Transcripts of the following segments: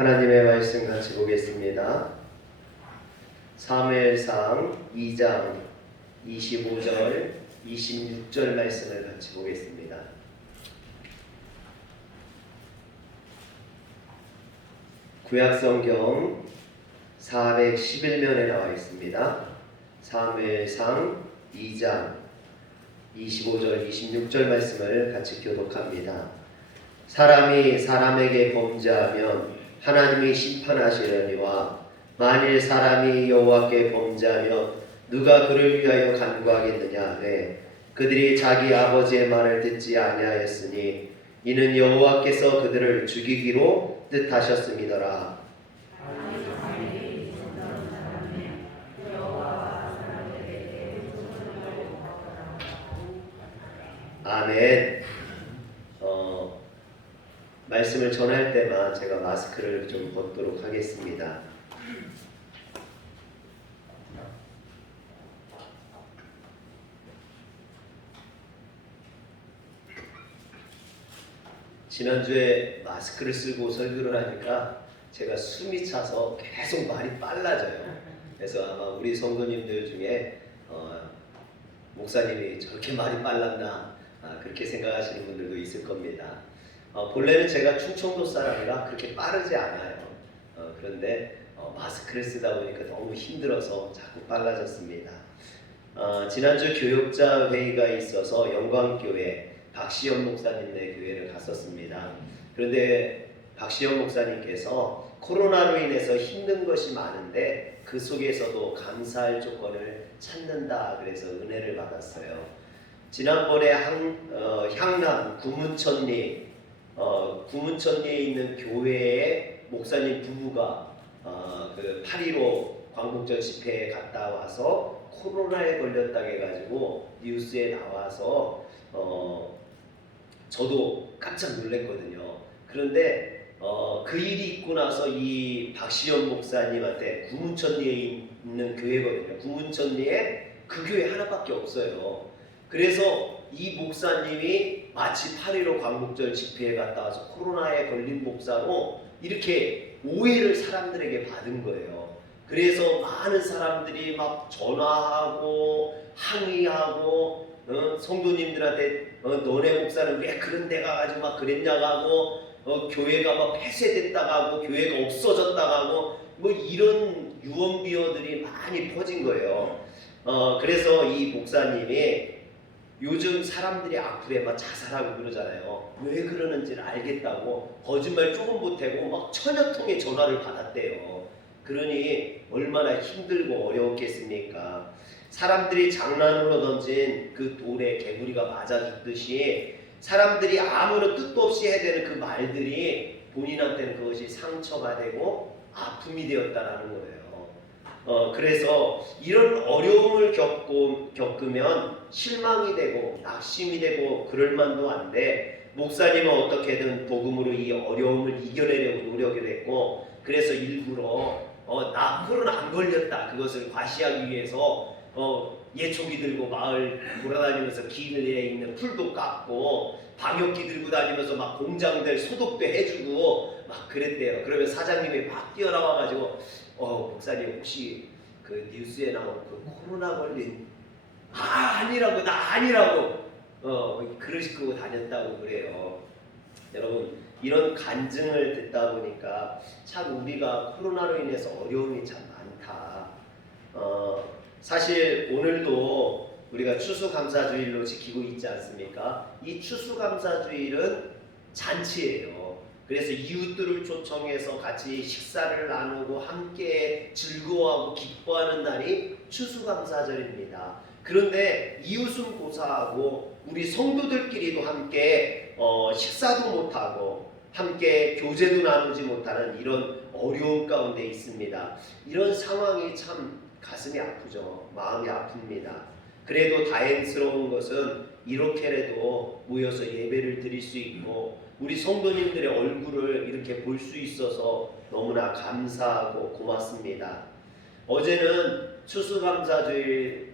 하나님의 말씀 같이 보겠습니다. 사무엘상 2장 25절, 26절 말씀을 같이 보겠습니다. 구약성경 411면에 나와 있습니다. 사무엘상 2장 25절, 26절 말씀을 같이 교독합니다. 사람이 사람에게 범죄하면 하나님이 심판하시려니와 만일 사람이 여호와께 범죄하며 누가 그를 위하여 간구하겠느냐. 그들이 자기 아버지의 말을 듣지 아니하였으니 이는 여호와께서 그들을 죽이기로 뜻하셨음이더라. 아멘. 말씀을 전할 때만 제가 마스크를 좀 벗도록 하겠습니다. 지난주에 마스크를 쓰고 설교를 하니까 제가 숨이 차서 계속 말이 빨라져요. 그래서 아마 우리 성도님들 중에 목사님이 저렇게 말이 빨랐나 그렇게 생각하시는 분들도 있을 겁니다. 본래는 제가 충청도 사람이라 그렇게 빠르지 않아요. 그런데 마스크를 쓰다 보니까 너무 힘들어서 자꾸 빨라졌습니다. 지난주 교역자 회의가 있어서 영광교회 박시영 목사님네 교회를 갔었습니다. 그런데 박시영 목사님께서 코로나로 인해서 힘든 것이 많은데 그 속에서도 감사할 조건을 찾는다 그래서 은혜를 받았어요. 지난번에 향남 구문천리에 있는 교회의 목사님 부부가 그 8.15 광복절 집회에 갔다 와서 코로나에 걸렸다고 해가지고 뉴스에 나와서 저도 깜짝 놀랐거든요. 그런데 그 일이 있고 나서 이 박시영 목사님한테 구문천리에 있는 교회거든요. 구문천리에 그 교회 하나밖에 없어요. 그래서 이 목사님이 마치 8.15 광복절 집회에 갔다 와서 코로나에 걸린 목사로 이렇게 오해를 사람들에게 받은 거예요. 그래서 많은 사람들이 막 전화하고 항의하고 성도님들한테 너네 목사는 왜 그런 데 가가지고 막 그랬냐고 하고 교회가 막 폐쇄됐다고 하고 교회가 없어졌다고 하고 뭐 이런 유언비어들이 많이 퍼진 거예요. 그래서 이 목사님이 요즘 사람들이 악플에 막 자살하고 그러잖아요. 왜 그러는지를 알겠다고 거짓말 조금 보태고 막 1000여 통의 전화를 받았대요. 그러니 얼마나 힘들고 어려웠겠습니까? 사람들이 장난으로 던진 그 돌에 개구리가 맞아 죽듯이 사람들이 아무런 뜻도 없이 해대는 그 말들이 본인한테는 그것이 상처가 되고 아픔이 되었다라는 거예요. 그래서 이런 어려움을 겪으면 실망이 되고 낙심이 되고 그럴 만도 한데 목사님은 어떻게든 복음으로 이 어려움을 이겨내려고 노력을 했고 그래서 일부러 나 코로나 안 걸렸다 그것을 과시하기 위해서 예초기 들고 마을 돌아다니면서 기내에 있는 풀도 깎고 방역기 들고 다니면서 막 공장들 소독도 해주고 막 그랬대요. 그러면 사장님이 막 뛰어나와가지고 목사님 혹시 그 뉴스에 나온 그 코로나 걸린 아니라고 나 아니라고 그러시고 다녔다고 그래요. 여러분 이런 간증을 듣다 보니까 참 우리가 코로나로 인해서 어려움이 참 많다. 사실 오늘도 우리가 추수감사주일로 지키고 있지 않습니까? 이 추수감사주일은 잔치예요. 그래서 이웃들을 초청해서 같이 식사를 나누고 함께 즐거워하고 기뻐하는 날이 추수감사절입니다. 그런데 이웃은 고사하고 우리 성도들끼리도 함께 식사도 못하고 함께 교제도 나누지 못하는 이런 어려움 가운데 있습니다. 이런 상황이 참 가슴이 아프죠. 마음이 아픕니다. 그래도 다행스러운 것은 이렇게라도 모여서 예배를 드릴 수 있고 우리 성도님들의 얼굴을 이렇게 볼 수 있어서 너무나 감사하고 고맙습니다. 어제는 추수감사주일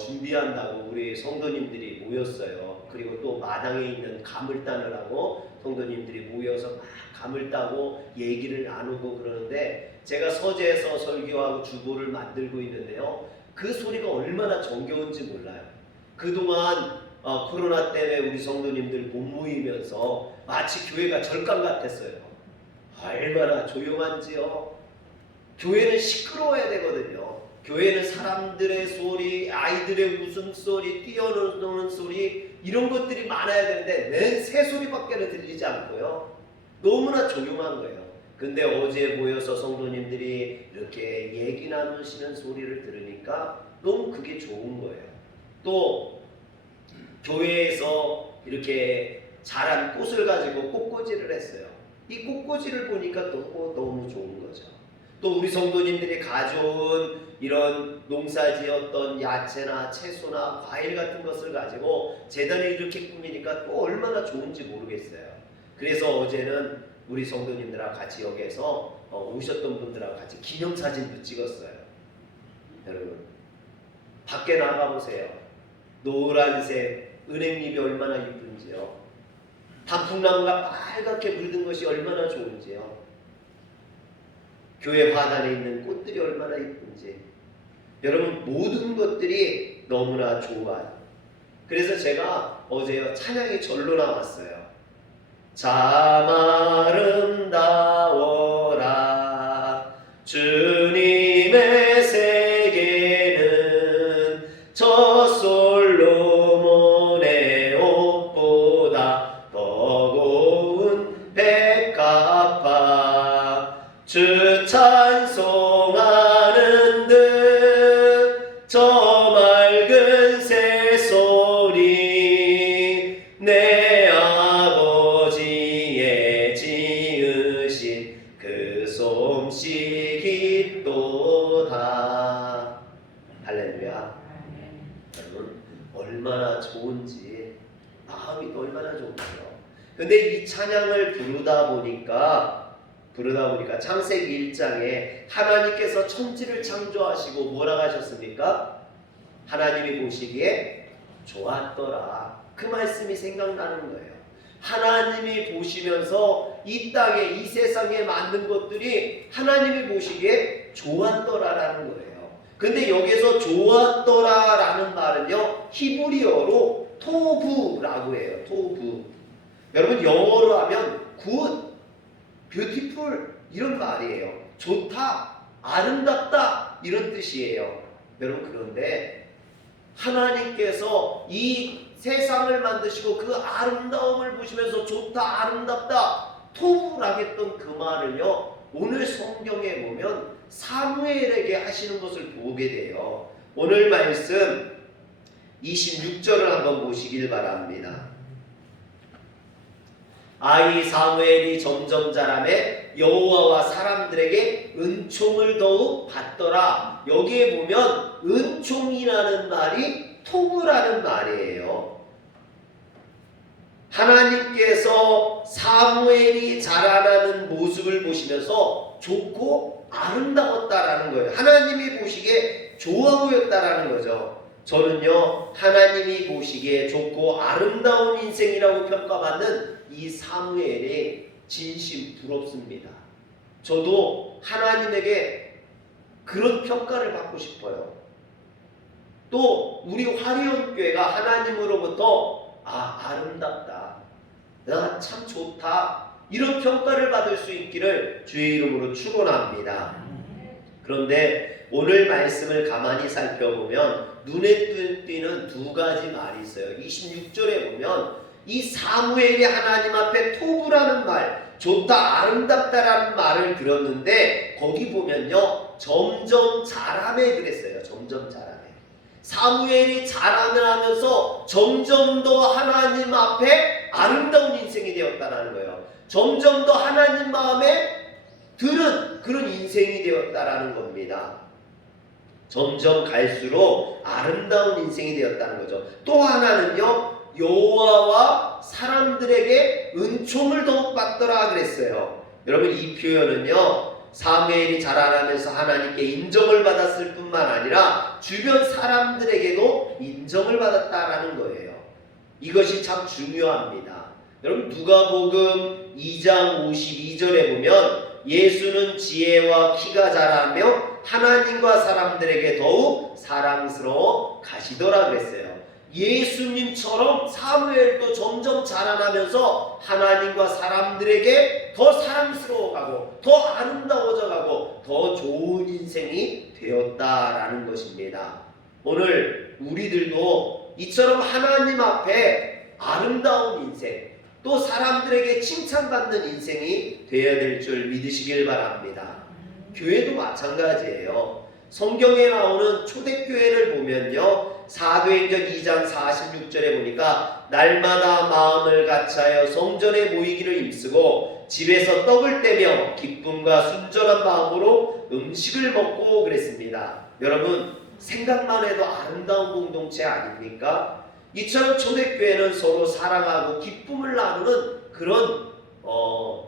준비한다고 우리 성도님들이 모였어요. 그리고 또 마당에 있는 감을 따느라고 성도님들이 모여서 막 감을 따고 얘기를 나누고 그러는데, 제가 서재에서 설교하고 주보를 만들고 있는데요, 그 소리가 얼마나 정겨운지 몰라요. 그동안 코로나 때문에 우리 성도님들 못 모이면서 마치 교회가 절간 같았어요. 얼마나 조용한지요. 교회는 시끄러워야 되거든요. 교회는 사람들의 소리, 아이들의 웃음소리, 뛰어노는 소리, 이런 것들이 많아야 되는데 맨 새소리밖에 들리지 않고요. 너무나 조용한 거예요. 근데 어제 모여서 성도님들이 이렇게 얘기 나누시는 소리를 들으니까 너무 그게 좋은 거예요. 또 교회에서 이렇게 자란 꽃을 가지고 꽃꽂이를 했어요. 이 꽃꽂이를 보니까 너무 좋은 거죠. 또 우리 성도님들이 가져온 이런 농사지었던 야채나 채소나 과일 같은 것을 가지고 제단을 이렇게 꾸미니까 또 얼마나 좋은지 모르겠어요. 그래서 어제는 우리 성도님들하고 같이 여기에서 오셨던 분들하고 같이 기념사진도 찍었어요. 여러분, 밖에 나가보세요. 노란색 은행잎이 얼마나 이쁜지요. 단풍나무가 빨갛게 물든 것이 얼마나 좋은지요. 교회 화단에 있는 꽃들이 얼마나 이쁜지. 여러분, 모든 것들이 너무나 좋아요. 그래서 제가 어제 찬양이 절로 나왔어요. 참 아름다워라 주님의 세계는 저 솔로몬의 옷보다 더 고운 백합화 주 찬송하는 듯 저 맑은 새소리 내 아버지의 지으신 그 솜씨 깊도다. 할렐루야. 여러분, 얼마나 좋은지, 마음이 얼마나 좋은지요. 근데 이 찬양을 부르다 보니까 창세기 1장에 하나님께서 천지를 창조하시고 뭐라고 하셨습니까? 하나님이 보시기에 좋았더라. 그 말씀이 생각나는 거예요. 하나님이 보시면서 이 땅에, 이 세상에 만든 것들이 하나님이 보시기에 좋았더라라는 거예요. 근데 여기서 좋았더라라는 말은요, 히브리어로 토부라고 해요. 토부. 여러분, 영어로 하면 good, beautiful 이런 말이에요. 좋다, 아름답다 이런 뜻이에요. 여러분, 그런데 하나님께서 이 세상을 만드시고 그 아름다움을 보시면서 좋다, 아름답다, 토부라고 했던 그 말을요, 오늘 성경에 보면 사무엘에게 하시는 것을 보게 돼요. 오늘 말씀 26절을 한번 보시길 바랍니다. 아이 사무엘이 점점 자라매 여호와와 사람들에게 은총을 더욱 받더라. 여기에 보면 은총이라는 말이 토부라는 말이에요. 하나님께서 사무엘이 자라나는 모습을 보시면서 좋고 아름다웠다라는 거예요. 하나님이 보시기에 좋아 보였다라는 거죠. 저는요, 하나님이 보시기에 좋고 아름다운 인생이라고 평가받는 이 사무엘이 진심 부럽습니다. 저도 하나님에게 그런 평가를 받고 싶어요. 또 우리 화리온교회가 하나님으로부터 아름답다, 나 참 좋다, 이런 평가를 받을 수 있기를 주의 이름으로 축원합니다. 그런데 오늘 말씀을 가만히 살펴보면 눈에 띄는 두 가지 말이 있어요. 26절에 보면 이 사무엘이 하나님 앞에 토부라는 말, 좋다, 아름답다라는 말을 들었는데 거기 보면요, 점점 자라매 그랬어요. 점점 자라매. 사무엘이 자라면서 점점 더 하나님 앞에 아름다운 인생이 되었다라는 거예요. 점점 더 하나님 마음에 들은 그런 인생이 되었다라는 겁니다. 점점 갈수록 아름다운 인생이 되었다는 거죠. 또 하나는요, 여호와와 사람들에게 은총을 더욱 받더라 그랬어요. 여러분, 이 표현은요, 사무엘이 자라나면서 하나님께 인정을 받았을 뿐만 아니라 주변 사람들에게도 인정을 받았다라는 거예요. 이것이 참 중요합니다. 여러분 누가복음 2장 52절에 보면 예수는 지혜와 키가 자라며 하나님과 사람들에게 더욱 사랑스러워 가시더라 그랬어요. 예수님처럼 사무엘도 점점 자라나면서 하나님과 사람들에게 더 사랑스러워가고 더 아름다워져가고 더 좋은 인생이 되었다라는 것입니다. 오늘 우리들도 이처럼 하나님 앞에 아름다운 인생, 또 사람들에게 칭찬받는 인생이 되어야 될 줄 믿으시길 바랍니다. 교회도 마찬가지예요. 성경에 나오는 초대교회를 보면요, 사도행전 2장 46절에 보니까 날마다 마음을 같이하여 성전에 모이기를 힘쓰고 집에서 떡을 떼며 기쁨과 순전한 마음으로 음식을 먹고 그랬습니다. 여러분 생각만 해도 아름다운 공동체 아닙니까? 이처럼 초대교회는 서로 사랑하고 기쁨을 나누는 그런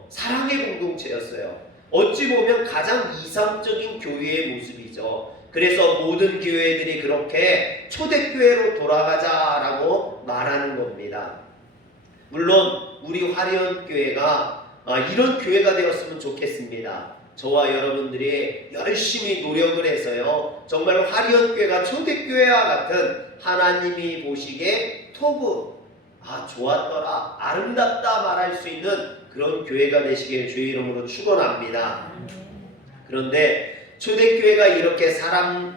사랑의 공동체였어요. 어찌 보면 가장 이상적인 교회의 모습이죠. 그래서 모든 교회들이 그렇게 초대교회로 돌아가자라고 말하는 겁니다. 물론 우리 화련교회가 이런 교회가 되었으면 좋겠습니다. 저와 여러분들이 열심히 노력을 해서요, 정말 화련교회가 초대교회와 같은 하나님이 보시기에 토부, 좋았더라, 아름답다 말할 수 있는 그런 교회가 되시길 주의 이름으로 축원합니다. 그런데 초대교회가 이렇게 사랑을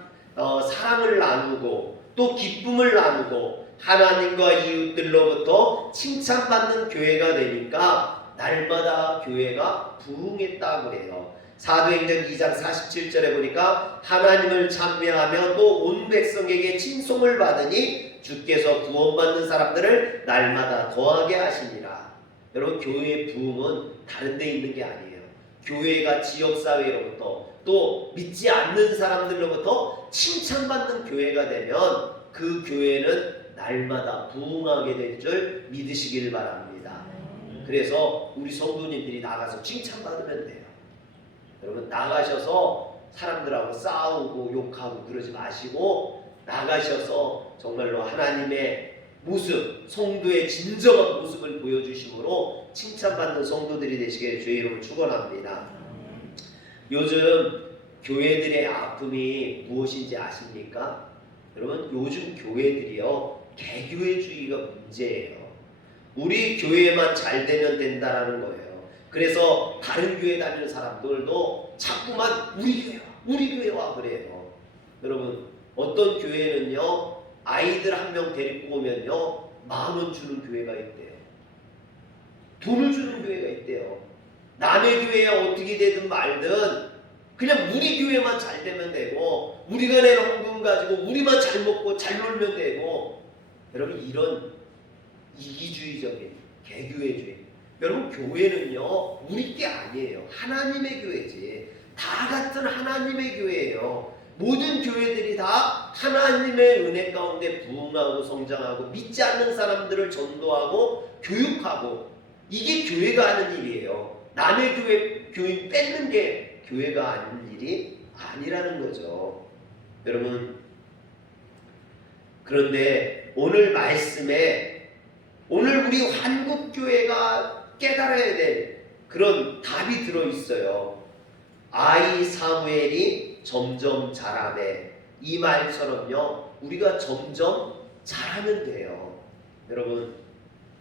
나누고 또 기쁨을 나누고 하나님과 이웃들로부터 칭찬받는 교회가 되니까 날마다 교회가 부흥했다고 그래요. 사도행전 2장 47절에 보니까 하나님을 찬미하며 또 온 백성에게 칭송을 받으니 주께서 구원받는 사람들을 날마다 더하게 하시니라. 여러분 교회의 부흥은 다른 데 있는 게 아니에요. 교회가 지역사회로부터 또 믿지 않는 사람들로부터 칭찬받는 교회가 되면 그 교회는 날마다 부흥하게 될 줄 믿으시길 바랍니다. 그래서 우리 성도님들이 나가서 칭찬받으면 돼요. 여러분 나가셔서 사람들하고 싸우고 욕하고 그러지 마시고 나가셔서 정말로 하나님의 모습, 성도의 진정한 모습을 보여주심으로 칭찬받는 성도들이 되시기를 주의 이름으로 축원합니다. 요즘 교회들의 아픔이 무엇인지 아십니까? 여러분 요즘 교회들이요 개교회주의가 문제예요. 우리 교회만 잘 되면 된다라는 거예요. 그래서 다른 교회 다니는 사람들도 자꾸만 우리 교회와 그래요. 여러분 어떤 교회는요 아이들 한 명 데리고 오면요 10,000원 주는 교회가 있대요. 돈을 주는 교회가 있대요. 남의 교회에 어떻게 되든 말든 그냥 우리 교회만 잘 되면 되고 우리가 낸 헌금 가지고 우리만 잘 먹고 잘 놀면 되고, 여러분 이런 이기주의적인 개교회주의. 여러분 교회는요 우리 게 아니에요. 하나님의 교회지. 다 같은 하나님의 교회예요. 모든 교회들이 다 하나님의 은혜 가운데 부흥하고 성장하고 믿지 않는 사람들을 전도하고 교육하고, 이게 교회가 하는 일이에요. 남의 교인 뺏는 게 교회가 하는 일이 아니라는 거죠. 여러분 그런데 오늘 말씀에 오늘 우리 한국교회가 깨달아야 될 그런 답이 들어있어요. 아이 사무엘이 점점 자라매, 이 말처럼요 우리가 점점 자라면 돼요. 여러분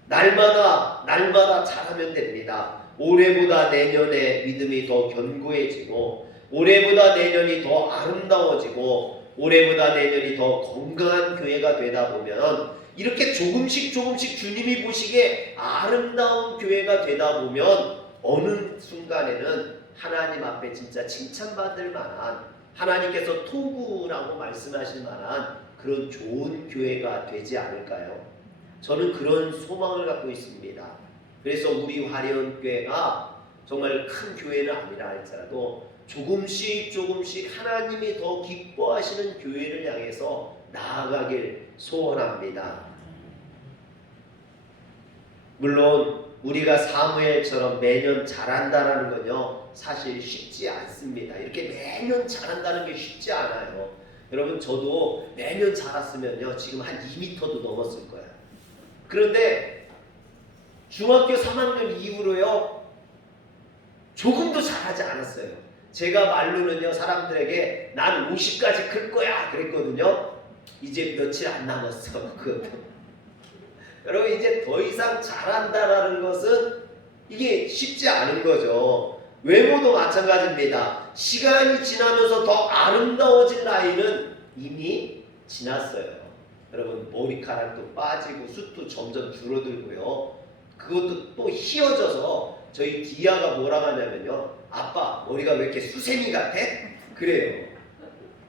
날마다 자라면 됩니다. 올해보다 내년에 믿음이 더 견고해지고 올해보다 내년이 더 아름다워지고 올해보다 내년이 더 건강한 교회가 되다 보면 이렇게 조금씩 주님이 보시기에 아름다운 교회가 되다 보면 어느 순간에는 하나님 앞에 진짜 칭찬받을 만한, 하나님께서 토부라고 말씀하실 만한 그런 좋은 교회가 되지 않을까요? 저는 그런 소망을 갖고 있습니다. 그래서 우리 화련교회가 정말 큰 교회는 아니라 할지라도 조금씩 하나님이 더 기뻐하시는 교회를 향해서 나아가길 소원합니다. 물론 우리가 사무엘처럼 매년 잘한다라는 건요 사실 쉽지 않습니다. 이렇게 매년 잘한다는 게 쉽지 않아요. 여러분 저도 매년 자랐으면요 지금 한 2m도 넘었을 거예요. 그런데 중학교 3학년 이후로요 조금도 잘하지 않았어요. 제가 말로는요 사람들에게 난 50까지 클 거야 그랬거든요. 이제 며칠 안 남았어. 그것도. 여러분 이제 더 이상 잘한다라는 것은 이게 쉽지 않은 거죠. 외모도 마찬가지입니다. 시간이 지나면서 더 아름다워질 나이는 이미 지났어요. 여러분 머리카락도 빠지고 숱도 점점 줄어들고요. 그것도 또 휘어져서 저희 디아가 뭐라고 하냐면요. 아빠 머리가 왜 이렇게 수세미 같아? 그래요.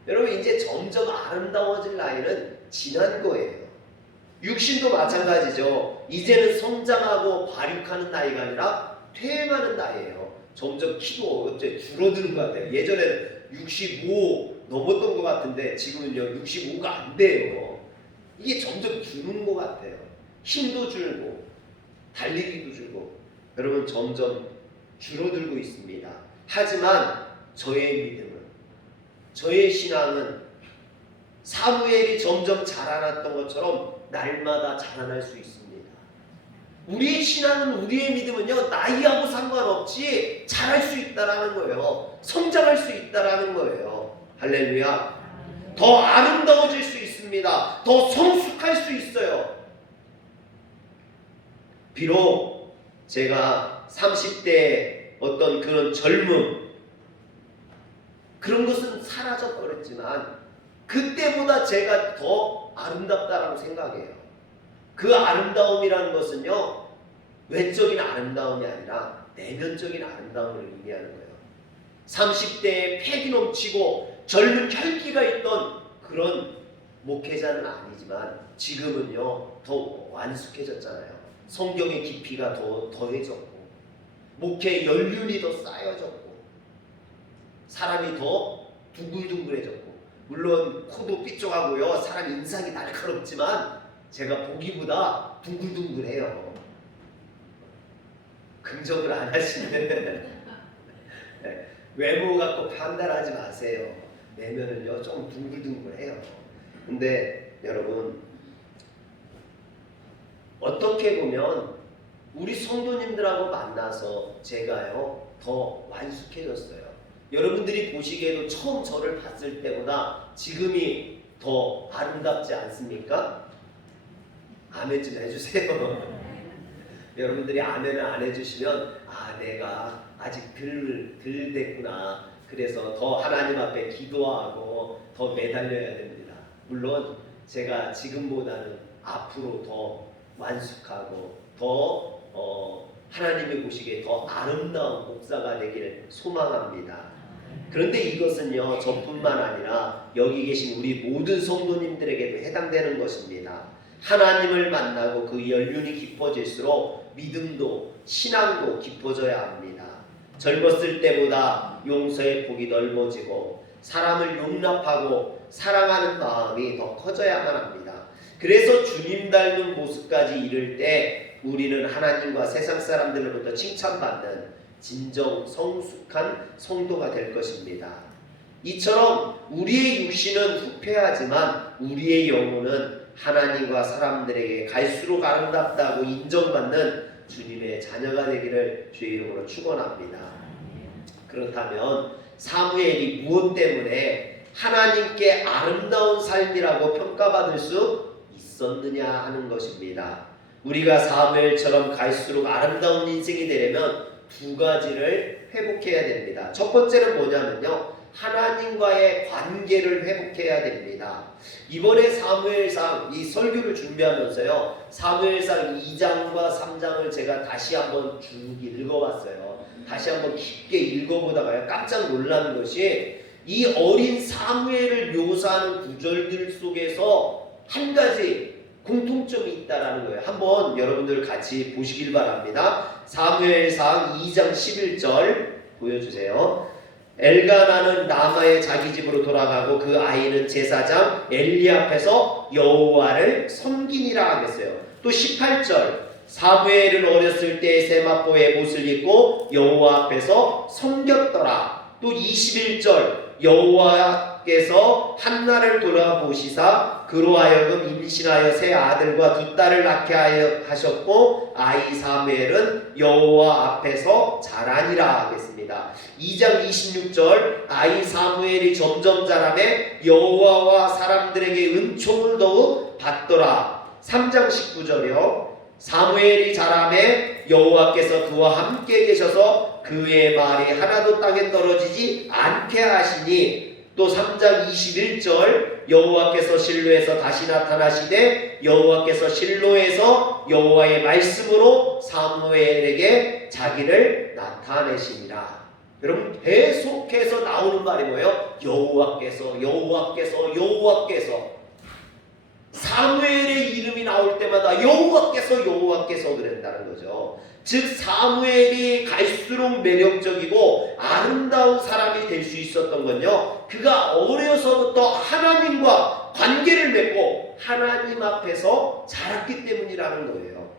여러분 이제 점점 아름다워질 나이는 지난 거예요. 육신도 마찬가지죠. 이제는 성장하고 발육하는 나이가 아니라 퇴행하는 나이예요. 점점 키도 어째 줄어드는 것 같아요. 예전에는 65 넘었던 것 같은데 지금은요 65가 안 돼요. 이게 점점 주는 것 같아요. 힘도 줄고 달리기도 줄고 여러분 점점 줄어들고 있습니다. 하지만 저의 믿음은 저의 신앙은 사무엘이 점점 자라났던 것처럼 날마다 자라날 수 있습니다. 우리의 신앙은 우리의 믿음은요 나이하고 상관없이 자랄 수 있다라는 거예요. 성장할 수 있다라는 거예요. 할렐루야. 더 아름다워질 수 있습니다. 더 성숙할 수 있어요. 비록 제가 30대 어떤 그런 젊음 그런 것은 사라져 버렸지만 그때보다 제가 더 아름답다라고 생각해요. 그 아름다움이라는 것은요 외적인 아름다움이 아니라 내면적인 아름다움을 의미하는 거예요. 30대에 패기 넘치고 젊은 혈기가 있던 그런 목회자는 아니지만 지금은요 더 완숙해졌잖아요. 성경의 깊이가 더 더해졌고 목회 연륜이 더 쌓여졌고 사람이 더 둥글둥글해졌고 물론 코도 삐쪽하고요 사람 인상이 날카롭지만 제가 보기보다 둥글둥글해요. 긍정을 안 하시는 외모 갖고 판단하지 마세요. 내면은요 좀 둥글둥글해요. 근데 여러분 어떻게 보면 우리 성도님들하고 만나서 제가요 더 완숙해졌어요. 여러분들이 보시기에도 처음 저를 봤을 때보다 지금이 더 아름답지 않습니까? 아멘 좀 해주세요. 여러분들이 아멘을 안 해주시면 아 내가 아직 덜 됐구나. 그래서 더 하나님 앞에 기도하고 더 매달려야 됩니다. 물론 제가 지금보다는 앞으로 더 완숙하고 더 하나님이 보시기에 더 아름다운 목사가 되기를 소망합니다. 그런데 이것은요 저뿐만 아니라 여기 계신 우리 모든 성도님들에게도 해당되는 것입니다. 하나님을 만나고 그 연륜이 깊어질수록 믿음도 신앙도 깊어져야 합니다. 젊었을 때보다 용서의 폭이 넓어지고 사람을 용납하고 사랑하는 마음이 더 커져야만 합니다. 그래서 주님 닮은 모습까지 이룰 때 우리는 하나님과 세상 사람들로부터 칭찬받는 진정 성숙한 성도가 될 것입니다. 이처럼 우리의 육신은 후패하지만 우리의 영혼은 하나님과 사람들에게 갈수록 아름답다고 인정받는 주님의 자녀가 되기를 주의 이름으로 축원합니다. 그렇다면 사무엘이 무엇 때문에 하나님께 아름다운 삶이라고 평가받을 수 있었느냐 하는 것입니다. 우리가 사무엘처럼 갈수록 아름다운 인생이 되려면 두 가지를 회복해야 됩니다. 첫 번째는 뭐냐면요 하나님과의 관계를 회복해야 됩니다. 이번에 사무엘상 이 설교를 준비하면서요 사무엘상 2장과 3장을 제가 다시 한번 쭉 읽어봤어요. 다시 한번 깊게 읽어보다가요 깜짝 놀란 것이 이 어린 사무엘을 묘사하는 구절들 속에서 한 가지 공통점이 있다라는 거예요. 한번 여러분들 같이 보시길 바랍니다. 사무엘상 2장 11절 보여주세요. 엘가나는 라마의 자기 집으로 돌아가고 그 아이는 제사장 엘리 앞에서 여호와를 섬기니라 하겠어요. 또 18절 사무엘은 어렸을 때 세마포 에봇을 입고 여호와 앞에서 섬겼더라. 또 21절 여호와께서 한나를 돌아보시사 그로 하여금 임신하여 세 아들과 두 딸을 낳게 하셨고 아이 사무엘은 여호와 앞에서 자라니라 하겠습니다. 2장 26절 아이 사무엘이 점점 자라매 여호와와 사람들에게 은총을 더욱 받더라. 3장 19절이요 사무엘이 자라매 여호와께서 그와 함께 계셔서 그의 말이 하나도 땅에 떨어지지 않게 하시니 또 3장 21절 여호와께서 실로에서 다시 나타나시되 여호와께서 실로에서 여호와의 말씀으로 사무엘에게 자기를 나타내시니라. 여러분 계속해서 나오는 말이 뭐예요? 여호와께서 여호와께서 여호와께서 사무엘의 이름이 나올 때마다 여호와께서 여호와께서 그랬다는 거죠. 즉 사무엘이 갈수록 매력적이고 아름다운 사람이 될 수 있었던 건요 그가 어려서부터 하나님과 관계를 맺고 하나님 앞에서 자랐기 때문이라는 거예요.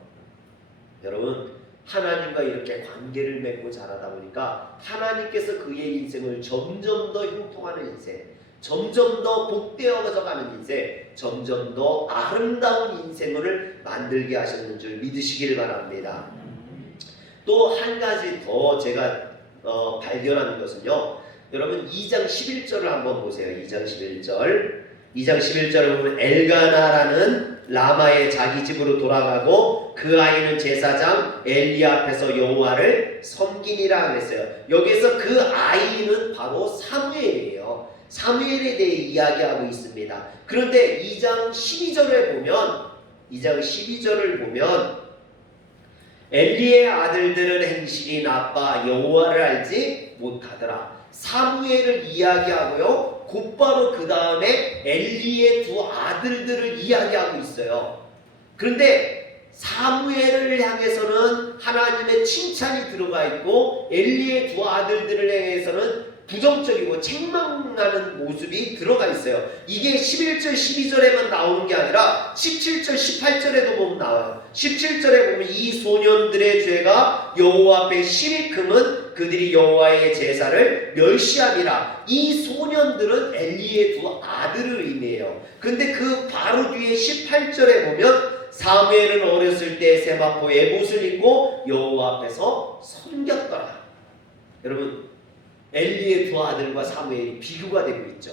여러분 하나님과 이렇게 관계를 맺고 자라다 보니까 하나님께서 그의 인생을 점점 더 형통하는 인생, 점점 더 복되어져 가는 인생, 점점 더 아름다운 인생을 만들게 하셨는 줄 믿으시길 바랍니다. 또 한 가지 더 제가 발견하는 것은요 여러분 2장 11절을 한번 보세요. 2장 11절을 보면 엘가나라는 라마의 자기 집으로 돌아가고 그 아이는 제사장 엘리 앞에서 여호와를 섬기니라 그랬어요. 여기서 그 아이는 바로 사무엘이에요. 사무엘에 대해 이야기하고 있습니다. 그런데 2장 12절을 보면 엘리의 아들들은 행실이 나빠 여호와를 알지 못하더라. 사무엘을 이야기하고요 곧바로 그 다음에 엘리의 두 아들들을 이야기하고 있어요. 그런데 사무엘을 향해서는 하나님의 칭찬이 들어가 있고 엘리의 두 아들들을 향해서는 부정적이고 책망나는 모습이 들어가 있어요. 이게 11절 12절에만 나오는 게 아니라 17절 18절에도 보면 나와요. 17절에 보면 이 소년들의 죄가 여호와 앞에 심히 크면 그들이 여호와의 제사를 멸시함이라. 이 소년들은 엘리의 두 아들을 의미해요. 근데 그 바로 뒤에 18절에 보면 사무엘은 어렸을 때 세마포 에봇을 입고 여호와 앞에서 섬겼더라. 여러분 엘리의 두 아들과 사무엘이 비교가 되고 있죠.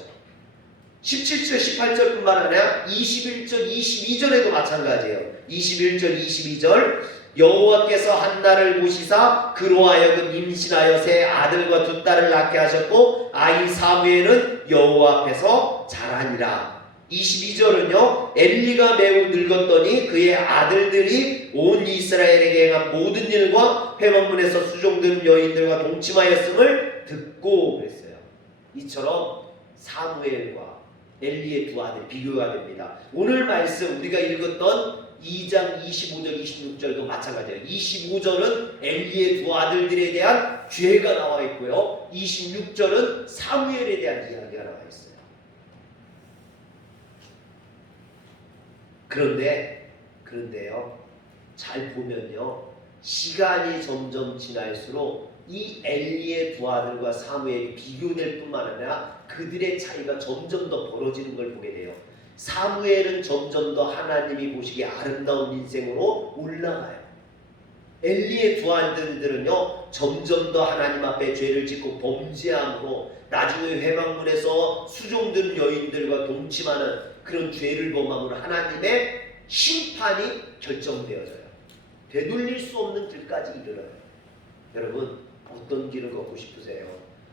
17절 18절뿐만 아니라 21절 22절에도 마찬가지예요. 21절 22절 여호와께서 한나를 보시사 그로 하여금 임신하여 세 아들과 두 딸을 낳게 하셨고 아이 사무엘은 여호와 앞에서 자라니라. 22절은요 엘리가 매우 늙었더니 그의 아들들이 온 이스라엘에게 행한 모든 일과 회막문에서 수종된 여인들과 동침하였음을 듣고 그랬어요. 이처럼 사무엘과 엘리의 두 아들 비교가 됩니다. 오늘 말씀 우리가 읽었던 2장 25절 26절도 마찬가지예요. 25절은 엘리의 두 아들들에 대한 죄가 나와 있고요 26절은 사무엘에 대한 이야기가 나와 있어요. 그런데요 잘 보면요 시간이 점점 지날수록 이 엘리의 두 아들과 사무엘이 비교될 뿐만 아니라 그들의 차이가 점점 더 벌어지는 걸 보게 돼요. 사무엘은 점점 더 하나님이 보시기에 아름다운 인생으로 올라가요. 엘리의 두 아들들은요 점점 더 하나님 앞에 죄를 짓고 범죄함으로 나중에 회막문에서 수종든 여인들과 동침하는 그런 죄를 범함으로 하나님의 심판이 결정되어져요. 되돌릴 수 없는 길까지 이르러요. 여러분 어떤 길을 걷고 싶으세요?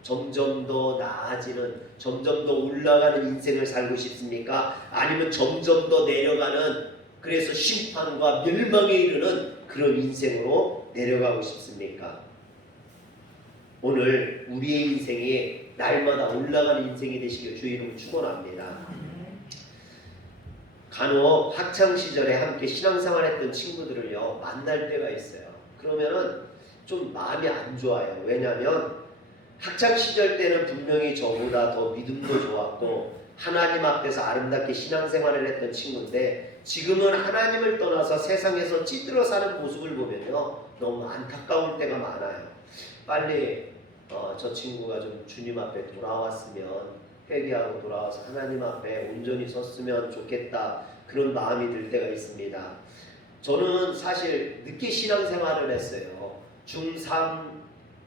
점점 더 나아지는, 점점 더 올라가는 인생을 살고 싶습니까? 아니면 점점 더 내려가는, 그래서 심판과 멸망에 이르는 그런 인생으로 내려가고 싶습니까? 오늘 우리의 인생이 날마다 올라가는 인생이 되시길 주의 이름으로 축원합니다. 간혹 학창시절에 함께 신앙생활했던 친구들을요 만날 때가 있어요. 그러면은 좀 마음이 안 좋아요. 왜냐하면 학창시절 때는 분명히 저보다 더 믿음도 좋았고 하나님 앞에서 아름답게 신앙생활을 했던 친구인데 지금은 하나님을 떠나서 세상에서 찌들어 사는 모습을 보면요, 너무 안타까울 때가 많아요. 빨리 저 친구가 좀 주님 앞에 돌아왔으면, 회개하고 돌아와서 하나님 앞에 온전히 섰으면 좋겠다, 그런 마음이 들 때가 있습니다. 저는 사실 늦게 신앙생활을 했어요. 중3,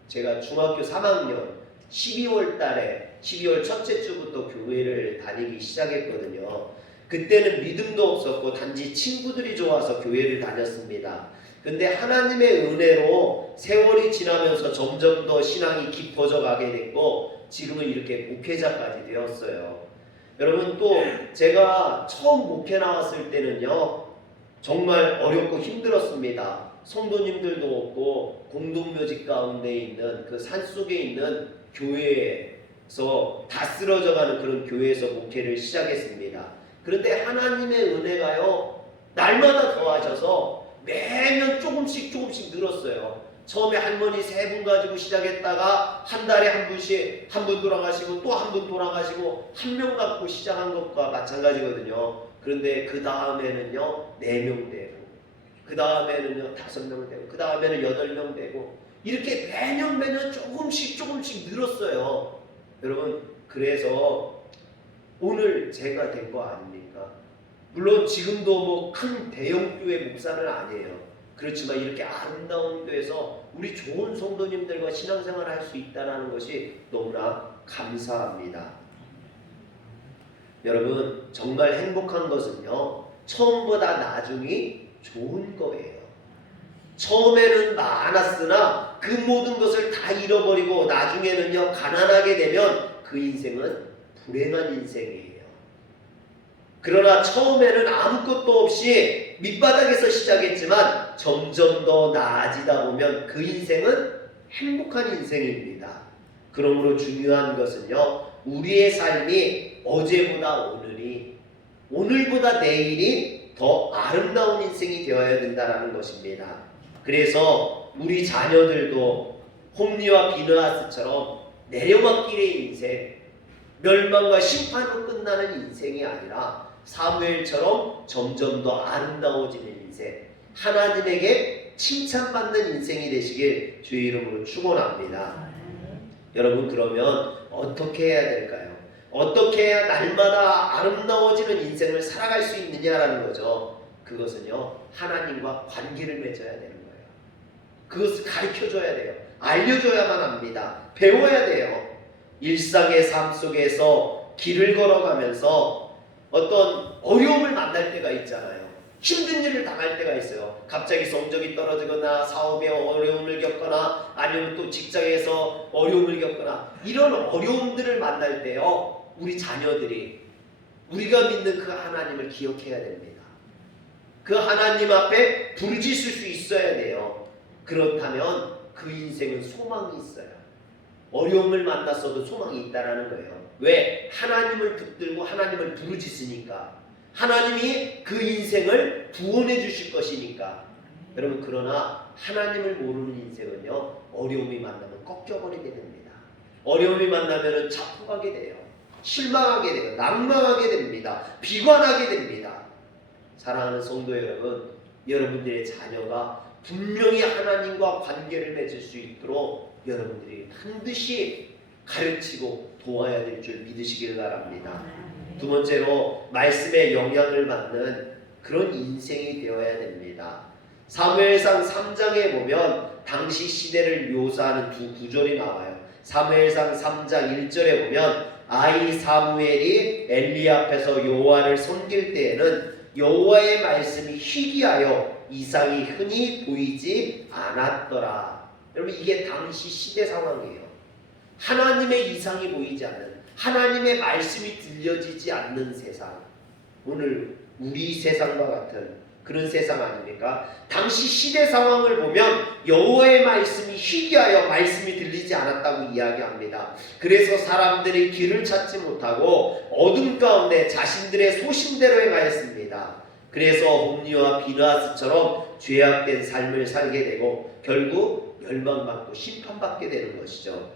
제가 중학교 3학년 12월 달에 12월 첫째 주부터 교회를 다니기 시작했거든요. 그때는 믿음도 없었고 단지 친구들이 좋아서 교회를 다녔습니다. 근데 하나님의 은혜로 세월이 지나면서 점점 더 신앙이 깊어져 가게 됐고 지금은 이렇게 목회자까지 되었어요. 여러분, 또 제가 처음 목회 나왔을 때는요, 정말 어렵고 힘들었습니다. 성도님들도 없고 공동묘지 가운데 있는 그 산속에 있는 교회에서 다 쓰러져가는 그런 교회에서 목회를 시작했습니다. 그런데 하나님의 은혜가요, 날마다 더하셔서 매년 조금씩 늘었어요. 처음에 할머니 3분 가지고 시작했다가 한 달에 한 분씩, 한 분 돌아가시고 또 한 분 돌아가시고 한 명 갖고 시작한 것과 마찬가지거든요. 그런데 그 다음에는요 4명 되고, 그 다음에는요 5명 되고, 그 다음에는 8명 되고, 이렇게 매년 조금씩 늘었어요. 여러분, 그래서 오늘 제가 된 거 아닙니까? 물론 지금도 뭐 큰 대형 교회 목사는 아니에요. 그렇지만 이렇게 아름다운 교회에서 우리 좋은 성도님들과 신앙생활을 할 수 있다는 것이 너무나 감사합니다. 여러분, 정말 행복한 것은요, 처음보다 나중이 좋은 거예요. 처음에는 많았으나 그 모든 것을 다 잃어버리고 나중에는요, 가난하게 되면 그 인생은 불행한 인생이에요. 그러나 처음에는 아무것도 없이 밑바닥에서 시작했지만 점점 더 나아지다 보면 그 인생은 행복한 인생입니다. 그러므로 중요한 것은요, 우리의 삶이 어제보다 오늘이, 오늘보다 내일이 더 아름다운 인생이 되어야 된다는 것입니다. 그래서 우리 자녀들도 홈리와 비느하스처럼 내려막길의 인생, 멸망과 심판으로 끝나는 인생이 아니라 사무엘처럼 점점 더 아름다워지는 인생, 하나님에게 칭찬받는 인생이 되시길 주의 이름으로 축원합니다. 여러분, 그러면 어떻게 해야 될까요? 어떻게 해야 날마다 아름다워지는 인생을 살아갈 수 있느냐라는 거죠. 그것은요, 하나님과 관계를 맺어야 되는 거예요. 그것을 가르쳐줘야 돼요. 알려줘야만 합니다. 배워야 돼요. 일상의 삶 속에서 길을 걸어가면서 어떤 어려움을 만날 때가 있잖아요. 힘든 일을 당할 때가 있어요. 갑자기 성적이 떨어지거나 사업에 어려움을 겪거나 아니면 또 직장에서 어려움을 겪거나, 이런 어려움들을 만날 때요, 우리 자녀들이 우리가 믿는 그 하나님을 기억해야 됩니다. 그 하나님 앞에 부르짖을 수 있어야 돼요. 그렇다면 그 인생은 소망이 있어요. 어려움을 만났어도 소망이 있다라는 거예요. 왜? 하나님을 붙들고 하나님을 부르짖으니까. 하나님이 그 인생을 구원해 주실 것이니까. 여러분, 그러나 하나님을 모르는 인생은요, 어려움이 만나면 꺾여버리게 됩니다. 어려움이 만나면 자포가게 돼요. 실망하게 돼요. 낭망하게 됩니다. 비관하게 됩니다. 사랑하는 성도 여러분, 여러분들의 자녀가 분명히 하나님과 관계를 맺을 수 있도록 여러분들이 반드시 가르치고 도와야 될 줄 믿으시길 바랍니다. 두 번째로, 말씀에 영향을 받는 그런 인생이 되어야 됩니다. 사무엘상 3장에 보면 당시 시대를 묘사하는 두 구절이 나와요. 사무엘상 3장 1절에 보면 아이 사무엘이 엘리 앞에서 여호와를 섬길 때에는 여호와의 말씀이 희귀하여 이상이 흔히 보이지 않았더라. 여러분, 이게 당시 시대 상황이에요. 하나님의 이상이 보이지 않는, 하나님의 말씀이 들려지지 않는 세상, 오늘 우리 세상과 같은 그런 세상 아닙니까? 당시 시대 상황을 보면 여호와의 말씀이 희귀하여 말씀이 들리지 않았다고 이야기합니다. 그래서 사람들이 길을 찾지 못하고 어둠 가운데 자신들의 소신대로 행하였습니다. 그래서 홈리와 비느하스처럼 죄악된 삶을 살게 되고 결국 멸망받고 심판받게 되는 것이죠.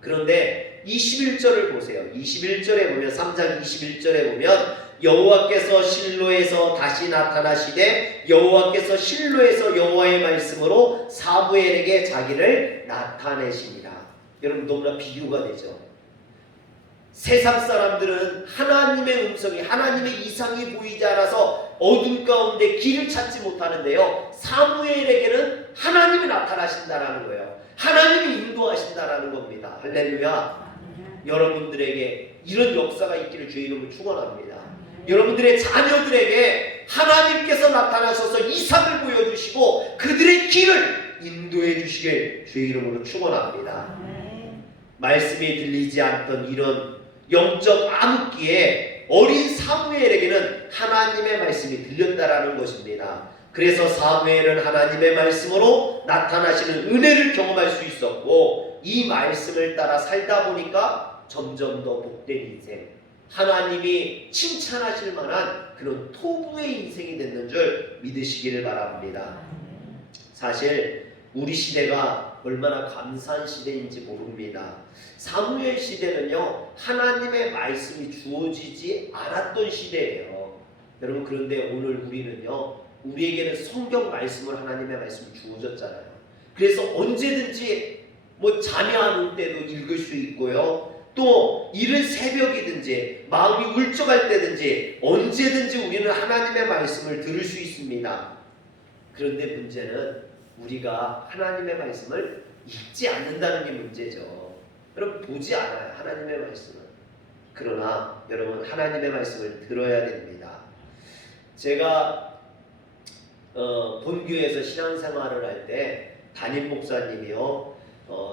그런데 21절을 보세요. 21절에 보면, 3장 21절에 보면 여호와께서 실로에서 다시 나타나시되 여호와께서 실로에서 여호와의 말씀으로 사무엘에게 자기를 나타내십니다. 여러분 너무나 비교가 되죠. 세상 사람들은 하나님의 음성이 하나님의 이상이 보이지 않아서 어둠 가운데 길을 찾지 못하는데요, 사무엘에게는 하나님이 나타나신다라는 거예요. 하나님이 인도하신다라는 겁니다. 할렐루야. 여러분들에게 이런 역사가 있기를 주의 이름으로 축원합니다. 여러분들의 자녀들에게 하나님께서 나타나셔서 이상을 보여주시고 그들의 길을 인도해 주시길 주의 이름으로 축원합니다. 말씀이 들리지 않던 이런 영적 암흑기에 어린 사무엘에게는 하나님의 말씀이 들렸다라는 것입니다. 그래서 사무엘은 하나님의 말씀으로 나타나시는 은혜를 경험할 수 있었고, 이 말씀을 따라 살다 보니까 점점 더 복된 인생, 하나님이 칭찬하실 만한 그런 토부의 인생이 됐는 줄 믿으시기를 바랍니다. 사실 우리 시대가 얼마나 감사한 시대인지 모릅니다. 사무엘 시대는요, 하나님의 말씀이 주어지지 않았던 시대예요. 여러분, 그런데 오늘 우리는요, 우리에게는 성경 말씀을 하나님의 말씀이 주어졌잖아요. 그래서 언제든지 잠이 안 올 때도 읽을 수 있고요, 또 이른 새벽이든지 마음이 울적할 때든지 언제든지 우리는 하나님의 말씀을 들을 수 있습니다. 그런데 문제는 우리가 하나님의 말씀을 읽지 않는다는 게 문제죠. 여러분, 보지 않아요, 하나님의 말씀을. 그러나 여러분, 하나님의 말씀을 들어야 됩니다. 제가 본교에서 신앙생활을 할 때 담임 목사님이요,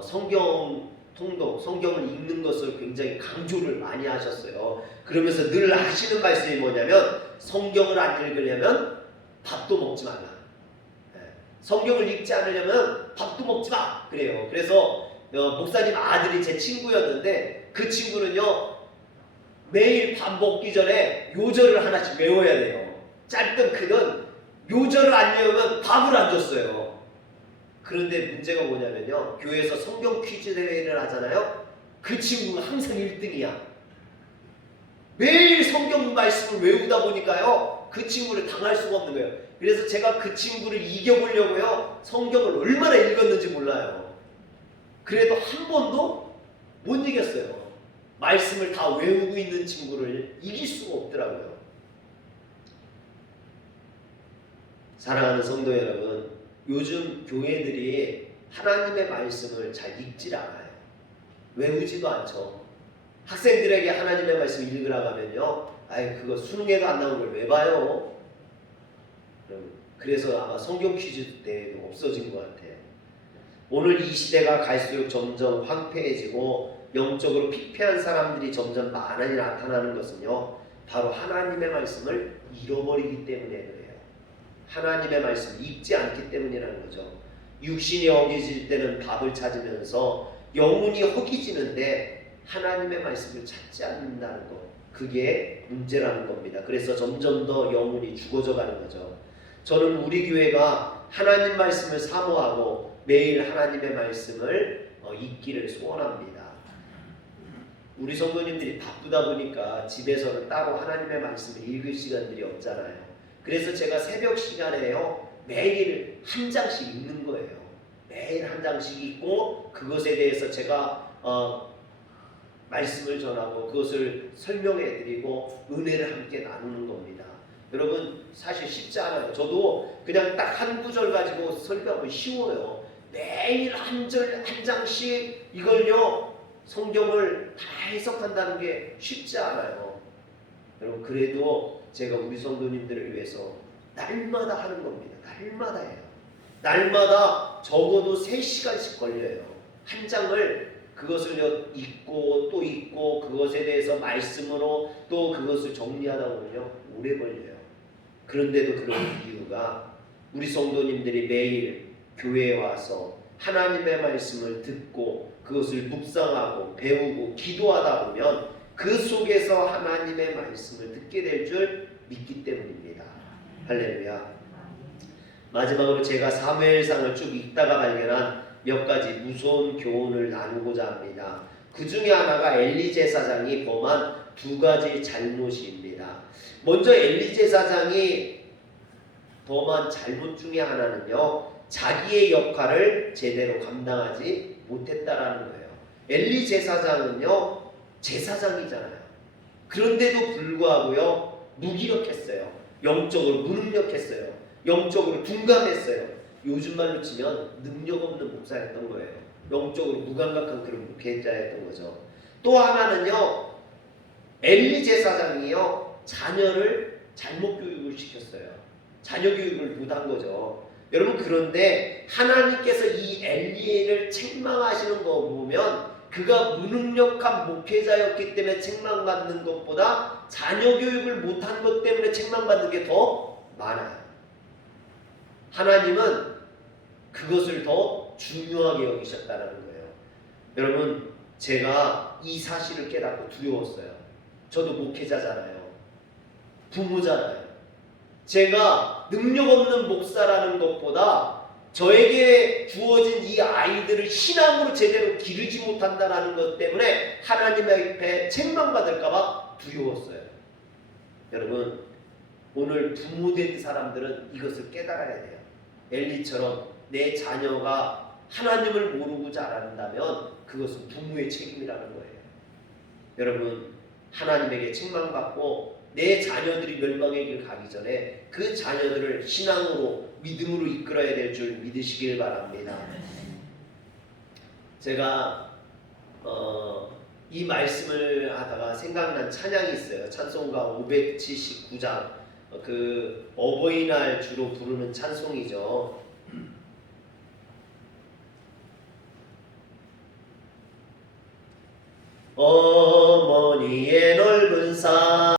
성경 통독, 성경을 읽는 것을 굉장히 강조를 많이 하셨어요. 그러면서 늘 하시는 말씀이 뭐냐면, 성경을 안 읽으려면 밥도 먹지 말라. 성경을 읽지 않으려면 밥도 먹지 마. 그래요. 그래서 목사님 아들이 제 친구였는데, 그 친구는요, 매일 밥 먹기 전에 요절을 하나씩 외워야 돼요. 짧든 크든 요절을 안 외우면 밥을 안 줬어요. 그런데 문제가 뭐냐면요, 교회에서 성경 퀴즈 대회를 하잖아요. 그 친구가 항상 1등이야. 매일 성경 말씀을 외우다 보니까요, 그 친구를 당할 수가 없는 거예요. 그래서 제가 그 친구를 이겨보려고요, 성경을 얼마나 읽었는지 몰라요. 그래도 한 번도 못 이겼어요. 말씀을 다 외우고 있는 친구를 이길 수가 없더라고요. 사랑하는 성도 여러분, 요즘 교회들이 하나님의 말씀을 잘 읽질 않아요. 외우지도 않죠. 학생들에게 하나님의 말씀 읽으라고 하면요, 그거 수능에도 안 나온 걸 왜 봐요? 그래서 아마 성경 퀴즈 대회도 없어진 것 같아요. 오늘 이 시대가 갈수록 점점 황폐해지고 영적으로 피폐한 사람들이 점점 많이 나타나는 것은요, 바로 하나님의 말씀을 잃어버리기 때문에 그래요. 하나님의 말씀을 읽지 않기 때문이라는 거죠. 육신이 허기질 때는 밥을 찾으면서 영혼이 허기지는데 하나님의 말씀을 찾지 않는다는 것, 그게 문제라는 겁니다. 그래서 점점 더 영혼이 죽어져 가는 거죠. 저는 우리 교회가 하나님 말씀을 사모하고 매일 하나님의 말씀을 읽기를 소원합니다. 우리 성도님들이 바쁘다 보니까 집에서는 따로 하나님의 말씀을 읽을 시간들이 없잖아요. 그래서 제가 새벽 시간에요, 매일 한 장씩 읽는 거예요. 매일 한 장씩 읽고 그것에 대해서 제가 말씀을 전하고 그것을 설명해 드리고 은혜를 함께 나누는 겁니다. 여러분, 사실 쉽지 않아요. 저도 그냥 딱 한 구절 가지고 설교하면 쉬워요. 매일 한 절 한 장씩 이걸요, 성경을 다 해석한다는 게 쉽지 않아요. 여러분, 그래도 제가 우리 성도님들을 위해서 날마다 하는 겁니다. 날마다 해요. 날마다 적어도 3시간씩 걸려요. 한 장을 그것을 읽고 또 읽고 그것에 대해서 말씀으로 또 그것을 정리하다 보면요, 오래 걸려요. 그런데도 그런 이유가 우리 성도님들이 매일 교회에 와서 하나님의 말씀을 듣고 그것을 묵상하고 배우고 기도하다 보면 그 속에서 하나님의 말씀을 듣게 될 줄 믿기 때문입니다. 할렐루야. 마지막으로 제가 사무엘상을 쭉 읽다가 발견한 몇 가지 무서운 교훈을 나누고자 합니다. 그 중에 하나가 엘리 제사장이 범한 두 가지 잘못입니다. 먼저 엘리 제사장이 범한 잘못 중에 하나는요, 자기의 역할을 제대로 감당하지 못했다라는 거예요. 엘리 제사장은요, 제사장이잖아요. 그런데도 불구하고요, 무기력했어요. 영적으로 무능력했어요. 영적으로 둔감했어요. 요즘 말로 치면 능력 없는 목사였던 거예요. 영적으로 무감각한 그런 목회자였던 거죠. 또 하나는요, 엘리 제사장이요, 자녀를 잘못 교육을 시켰어요. 자녀 교육을 못한 거죠. 여러분, 그런데 하나님께서 이 엘리를 책망하시는 거 보면 그가 무능력한 목회자였기 때문에 책망받는 것보다 자녀 교육을 못한 것 때문에 책망받는 게 더 많아요. 하나님은 그것을 더 중요하게 여기셨다는 거예요. 여러분, 제가 이 사실을 깨닫고 두려웠어요. 저도 목회자잖아요. 부모잖아요. 제가 능력 없는 목사라는 것보다 저에게 주어진 이 아이들을 신앙으로 제대로 기르지 못한다는 것 때문에 하나님 앞에 책망받을까봐 두려웠어요. 여러분, 오늘 부모된 사람들은 이것을 깨달아야 돼요. 엘리처럼 내 자녀가 하나님을 모르고 자란다면 그것은 부모의 책임이라는 거예요. 여러분, 하나님에게 책망받고 내 자녀들이 멸망의 길 가기 전에 그 자녀들을 신앙으로 믿음으로 이끌어야 될 줄 믿으시길 바랍니다. 제가 이 말씀을 하다가 생각난 찬양이 있어요. 찬송가 579장, 그 어버이날 주로 부르는 찬송이죠. 어머니의 넓은 산